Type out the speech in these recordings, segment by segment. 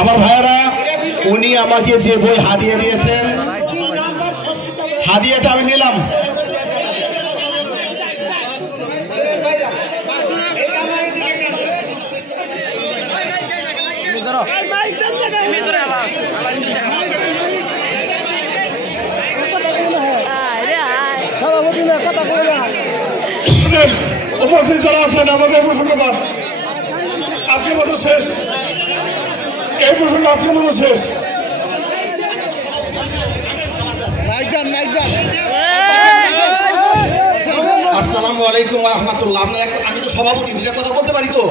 আমার ভাইয়েরা, উনি আমাকে যে বই হাদিয়া দিয়েছেন, হাদিয়াটা আমি নিলাম। উপস্থিত যারা আছেন আমাদের প্রসঙ্গবাদ আজকের মতো শেষ, এই প্রসঙ্গ আজকের মতো শেষ। আসসালামু আলাইকুম ওয়া রাহমাতুল্লাহ। আমি তো সভাপতি, দুটা কথা বলতে পারি তো?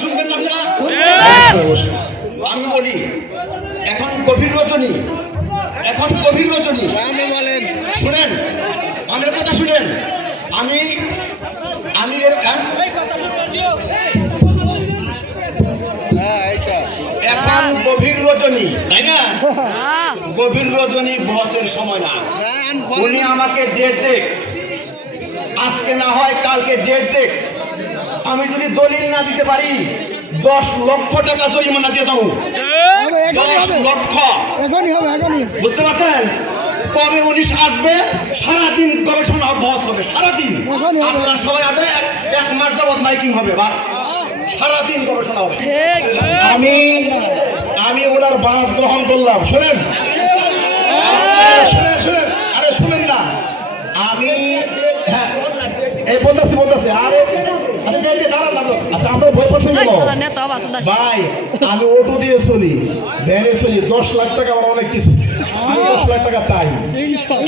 শুনবেন না আপনারা? আমি বলি, এখন গভীর রজনী, এখন গভীর রজনী। শুনেন আমার কথা, শুনেন। আমি এখন গভীর রজনী, তাই না? গভীর রজনী বসের সময় না। উনি আমাকে ডেট দেখ, আজকে না হয় কালকে ডেট দেখ। আমি যদি দলিল না দিতে পারি 10 লক্ষ টাকা জরিমানা দিয়ে যাবো। 10 লক্ষ, বুঝতে পারছেন? কবে 19 আসবে, সারাদিন গবেষণা বস হবে, সারাদিন। আপনারা সবাই আসবে, 1 মাস যাবত মাইকিং হবে, বা সারাদিন গবেষণা হবে। আমি ওনার বাস গ্রহণ করলাম। শোনেন, শুনেন, আরে শুনেন না, আমি এই বলতেছি আরে আচ্ছা, আমরা বই পছন্দ ভাই, আমি অটো দিয়ে চলি, ভ্যানে চলি, 10 লাখ টাকা আমার অনেক কিছু। আমি 10 লাখ টাকা চাই।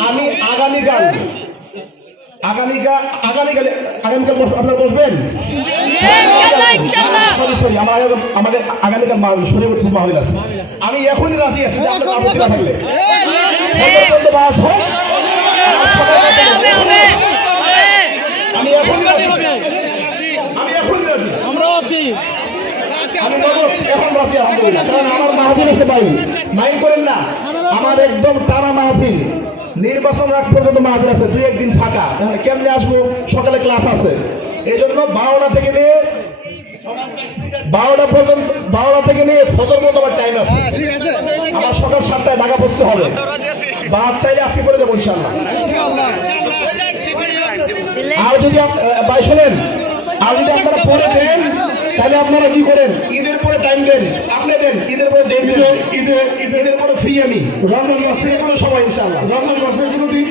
আমি আগামীকাল আপনারা বসবেন? সরি, আমাদের আগামীকাল মাহফিল আছে। আমি এখনই রাজি আছি, আমি এখনই রাজি, আমি এখন রাজি আলহামদুলিল্লাহ। কারণ আমার মাহফিল আছে ভাই, মাইন্ড করেন না। আমার একদম টানা মাহফিল, নির্বাচন রাখ পর্যন্ত মাহফিল আছে, 2-1 দিন ফাঁকা। কেমনে আসবো? সকালে ক্লাস আছে, এই জন্য 12টা থেকে নিয়ে 12টা থেকে নিয়ে ফজর পর্যন্ত আমার টাইম আছে। আমার সকাল 7টায় ঢাকা পৌঁছতে হবে। বাদ চাইলে আজকে করে দেবো ইনশাআল্লাহ। আর যদি ভাই শোনেন, আর যদি আপনারা পরে দেন, তাহলে আপনারা কি করেন? ঈদের পরে টাইম দেন, আপনি দেন, ঈদের পরে ডেট দেন, ঈদের পরে ফ্রি আমি। রমজান মাসে কোনো সময় ইনশাআল্লাহ, রমজান মাসে কোনো দিন,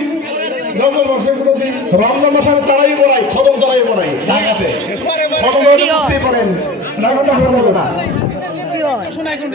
রমজান মাসে তারাই পড়াই, খতম তারাই পড়াই ঢাকাতে, খতম পড়েন না।